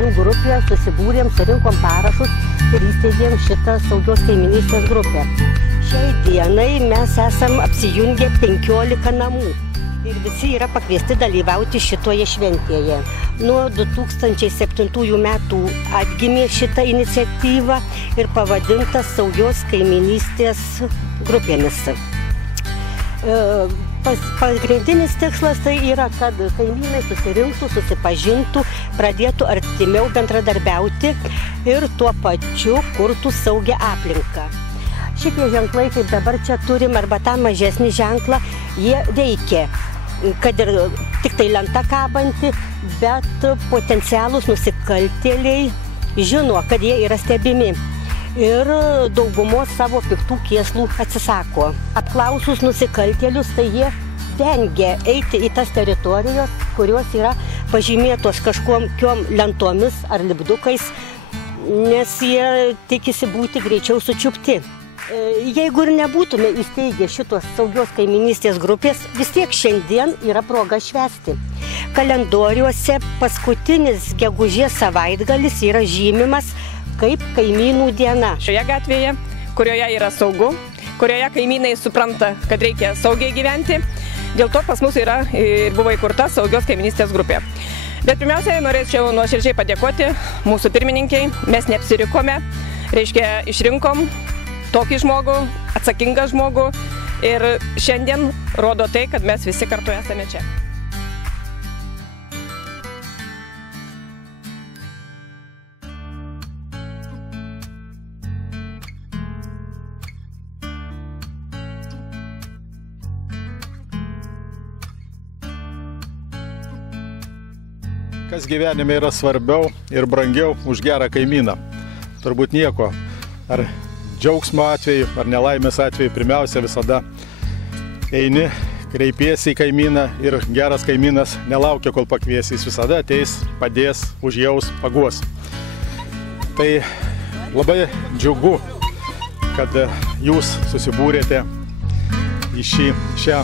žmonių grupė susibūrėm, surinkom parašus ir įsteigėm šitą saugios kaiminystės grupę. Šiai dienai mes esam apsijungę 15 namų. Ir visi yra pakviesti dalyvauti šitoje šventėje. Nuo 2007 metų atgimė šitą iniciatyvą ir pavadinta saugios kaiminystės grupėmis. Pagrindinis tikslas tai yra, kad kaimynai susirinktų, susipažintų, pradėtų artimiau bendradarbiauti ir tuo pačiu kurtų saugią aplinką. Šitie ženklai, kaip dabar čia turim, arba tą mažesnį ženklą, jie veikia. Kad ir tik tai lenta kabanti, bet potencialūs nusikaltėliai žino, kad jie yra stebimi. Ir daugumos savo piktų kėslų atsisako. Apklausus nusikaltėlius, tai jie vengia eiti į tas teritorijos, kurios yra pažymėtos kažkokiom lentomis ar lipdukais, nes jie tikisi būti greičiau sučiupti. Jeigu ir nebūtume įsteigę šitos saugios kaiminystės grupės, vis tiek šiandien yra proga švęsti. Kalendoriuose paskutinis gegužės savaitgalis yra žymimas kaip kaimynų diena. Šioje gatvėje, kurioje yra saugu, kurioje kaimynai supranta, kad reikia saugiai gyventi, dėl to pas mus buvo įkurta saugios kaiminystės grupė. Bet pirmiausia, norėčiau nuoširdžiai padėkoti mūsų pirmininkiai, mes neapsirikome, reiškia išrinkom tokį žmogų, atsakingą žmogų ir šiandien rodo tai, kad mes visi kartu esame čia. Kas gyvenime yra svarbiau ir brangiau už gerą kaimyną? Turbūt nieko. Ar džiaugsmo atveju, ar nelaimės atveju, pirmiausia visada eini, kreipiesi į kaimyną ir geras kaimynas nelaukia, kol pakviesi, jis visada ateis, padės, užjaus, paguos. Tai labai džiugu, kad jūs susibūrėte į šią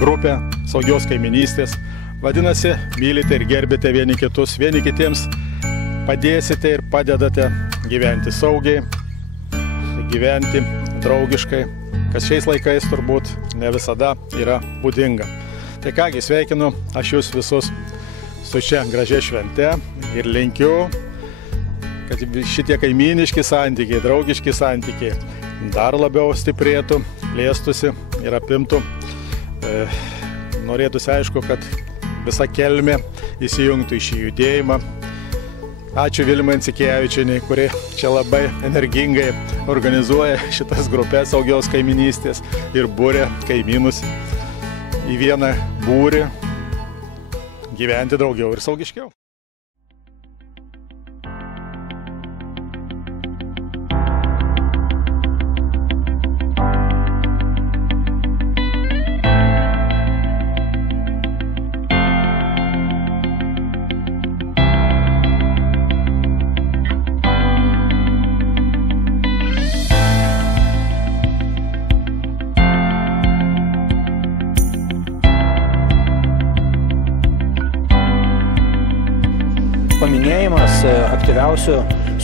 grupę saugios kaiminystės. Vadinasi, mylite ir gerbite vieni kitus, vieni kitiems padėsite ir padedate gyventi saugiai, gyventi draugiškai, kas šiais laikais turbūt ne visada yra būdinga. Tai kągi, sveikinu aš jūs visus su šia gražia švente ir linkiu, kad šitie kaimyniški santykiai, draugiški santykiai dar labiau stiprėtų, plėstųsi ir apimtų. Norėtųsi aišku, kad visa kelmė įsijungtų į šį judėjimą. Ačiū Vilmai Encikevičienei, kuri čia labai energingai organizuoja šitas grupės saugios kaiminystės ir būrė kaimynus į vieną būrį gyventi daugiau ir saugiškiau. Paminėjimas aktyviausių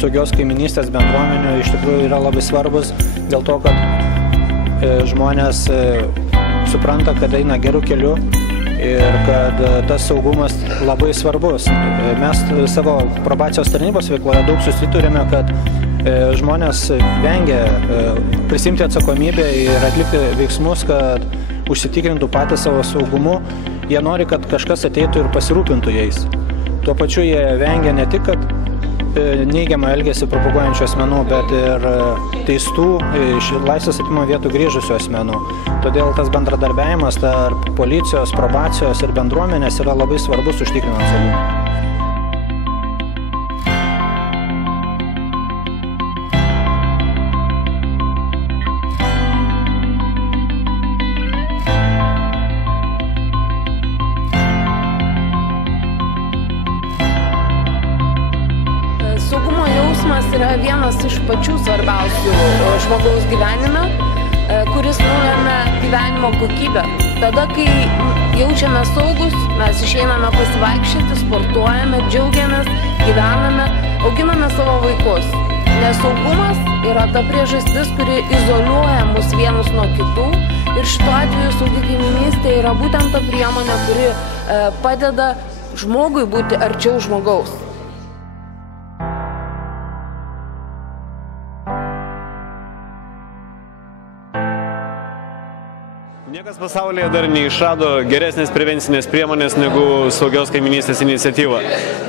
saugios kaiminystės bendruomenių iš tikrųjų yra labai svarbus dėl to, kad žmonės supranta, kad eina gerų kelių ir kad tas saugumas labai svarbus. Mes savo probacijos tarnybos veikloje daug susiturime, kad žmonės vengia prisimti atsakomybę ir atlikti veiksmus, kad užsitikrintų patys savo saugumu. Jie nori, kad kažkas ateitų ir pasirūpintų jais. Tuo pačiu jie vengia ne tik, kad neigiamą elgesį propaguojančių asmenų, bet ir teistų iš laisvės atėmimo vietų grįžusių asmenų. Todėl tas bendradarbiavimas tarp policijos, probacijos ir bendruomenės yra labai svarbus užtikrinant saugumą. Saugumo jausmas yra vienas iš pačių svarbiausių žmogaus gyvenime, kuris nulemia gyvenimo kokybę. Tada, kai jaučiame saugus, mes išeiname pasivaikščioti, sportuojame, džiaugiamės, gyvename dalykus. Nesaugumas yra ta priežastis, kuri izoliuoja mus vienus nuo kitų. Ir šituo atveju saugi kaimynystė yra būtent ta priemonė, kuri padeda žmogui būti arčiau žmogaus. Niekas pasaulyje dar neišrado geresnės prevencinės priemonės negu saugios kaimynystės iniciatyva.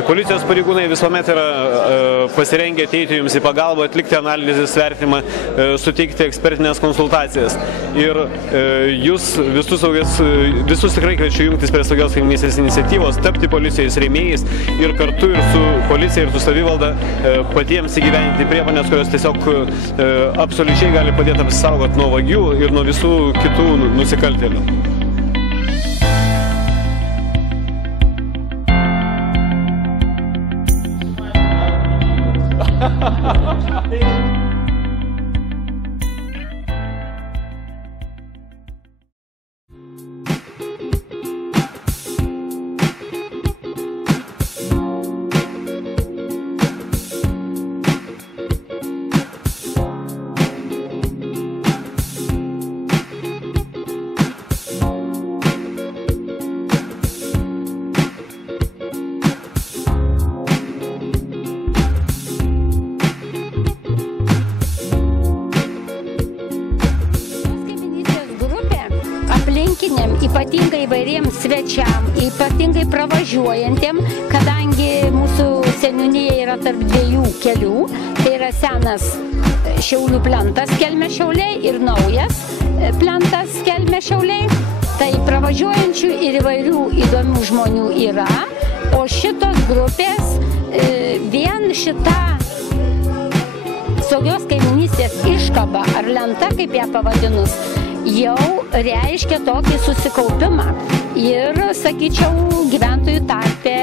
Policijos pareigūnai visuomet yra pasirengę ateiti jums į pagalbą, atlikti analizės vertinimą, suteikti ekspertinės konsultacijas. Ir jūs visus tikrai kviečiu jungtis prie saugios kaimynystės iniciatyvos, tapti policijos rėmėjais ir kartu ir su policija ir su savivalda patiems įgyvendinti priemonės, kurios tiesiog absoliučiai gali padėti apsisaugoti nuo vagių ir nuo visų kitų nusikaltimų. Ypatingai įvairiems svečiam, ypatingai pravažiuojantiem, kadangi mūsų seniūnija yra tarp dviejų kelių, tai yra senas Šiaulių plentas Kelmė Šiauliai ir naujas plentas Kelmė Šiauliai, tai pravažiuojančių ir įvairių įdomių žmonių yra, o šitos grupės vien šita saugios kaimynystės iškaba ar lenta, kaip ją pavadinus, jau reiškia tokį susikaupimą ir, sakyčiau, gyventojų tarpe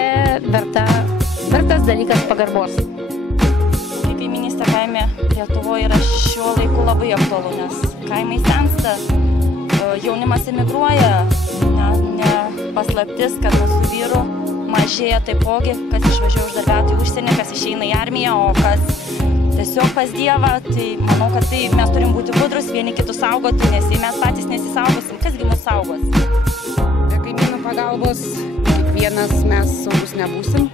vertas dalykas pagarbos. Kaimynystė kaime Lietuvoje yra šiuo laiku labai aktualu, nes kaimai sensta, jaunimas emigruoja, ne paslaptis, kad mūsų vyrų mažėja taipogi, kas išvažiuoja uždarbiauti į užsienį, kas išeina į armiją, o kas tiesiog pas Dievą, tai manau, kad tai mes turim būti budrus, vieni kitus saugoti, nes jei mes patys nesisaugosim, kasgi mus saugos? Be kaimynų pagalbos kiekvienas mes saugus nebūsim,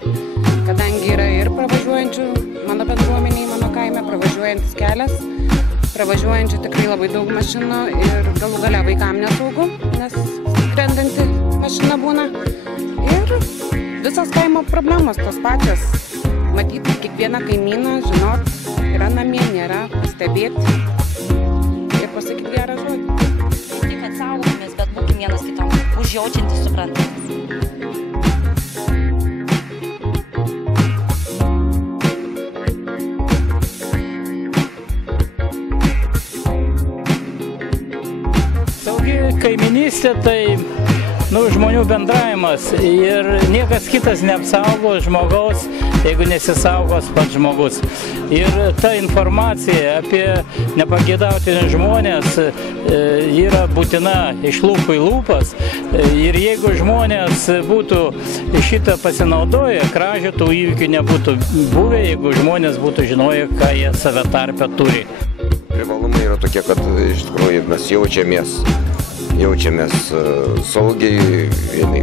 kadangi yra ir pravažiuojančių mano bendruomeniai, mano kaime, pravažiuojantis kelias, pravažiuojančių tikrai labai daug mašinų ir galų gale vaikam nesaugu, nes skrendanti mašina būna. Ir visos kaimo problemos tos pačios. Matyti kiekvieną kaimyną, žinot, yra namie, nėra, stebėti ir pasakyti gerą žodį. Tik, kad saugomės, bet būkim vienas kitam užjaučiantys, suprantantis. Saugi kaimynystė tai žmonių bendravimas ir niekas kitas neapsaugo žmogaus, jeigu nesisaugos pats žmogus. Ir ta informacija apie nepageidautinus žmonės yra būtina iš lūpų į lūpas. Ir jeigu žmonės būtų šitą pasinaudoję, kražių tų įvykių nebūtų buvę, jeigu žmonės būtų žinoję, ką jie save tarpe turi. Privalumai yra tokie, kad iš tikrųjų mes jaučiamės saugiai,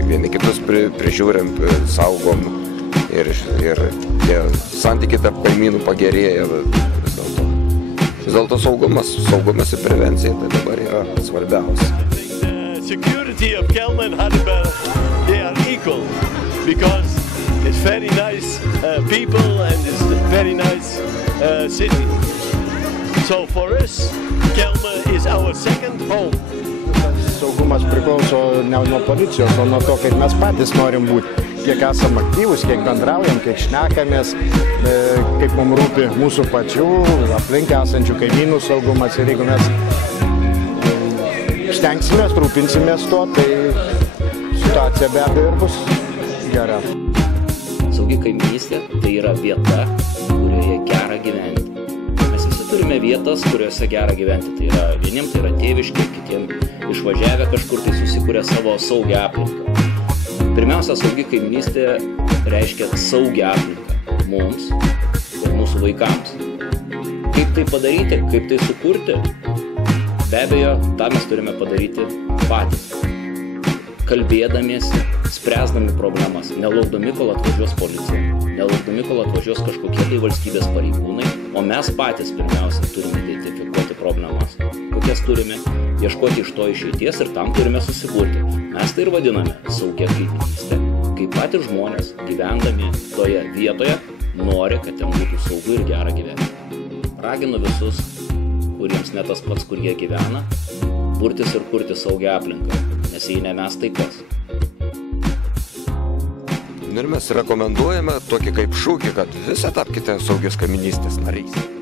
vieni kitus prižiūrim, saugom ir tie santykiai tarp kaimynų pagerėja vis dėlto saugumas ir prevencija tai dabar yra svarbiausia. Security of Kelman Harbour, they are equal because it's very nice people and it's a very nice city. So for us, Kelman is our second home. Saugumas priklauso ne nuo policijos, o nuo to, kaip mes patys norim būti. Kiek esam aktyvus, kiek bendraujam, kiek šnekamės, kaip mums rūpi mūsų pačių, aplink esančių kaimynų saugumas. Ir jeigu mes stengsimės, rūpinsimės to, tai situacija be abejo ir bus gera. Saugi kaimynystė tai yra vieta, kurioje gera gyventi. Mes visi turime vietas, kuriuose gera gyventi. Tai yra vieniems tai yra tėviški, kitiems išvažiavę kažkur tai susikūrė savo saugią aplinką. Pirmiausia, saugi kaimynystė reiškia saugią aplinką mums ir mūsų mūsų vaikams. Kaip tai padaryti, kaip tai sukurti? Be abejo, tą mes turime padaryti patys. Kalbėdamiesi, spręsdami problemas, nelaukdami, kol atvažiuos policija, nelaukdami, kol atvažiuos kažkokie tai valstybės pareigūnai, o mes patys pirmiausia turime identifikuoti problemas, kokias turime, ieškoti iš to išeities ir tam turime susiburti. Mes tai ir vadiname saugia kaimynystė, kai patys žmonės gyvendami toje vietoje nori, kad ten būtų saugu ir gera gyventi. Raginu visus, kuriems ne tas pats, kur jie gyvena, burtis ir kurti saugią aplinką, nes jei ne mes, tai kas. Ir mes rekomenduojame tokį kaip šūkį, kad visi tapkite saugios kaimynystės nariais.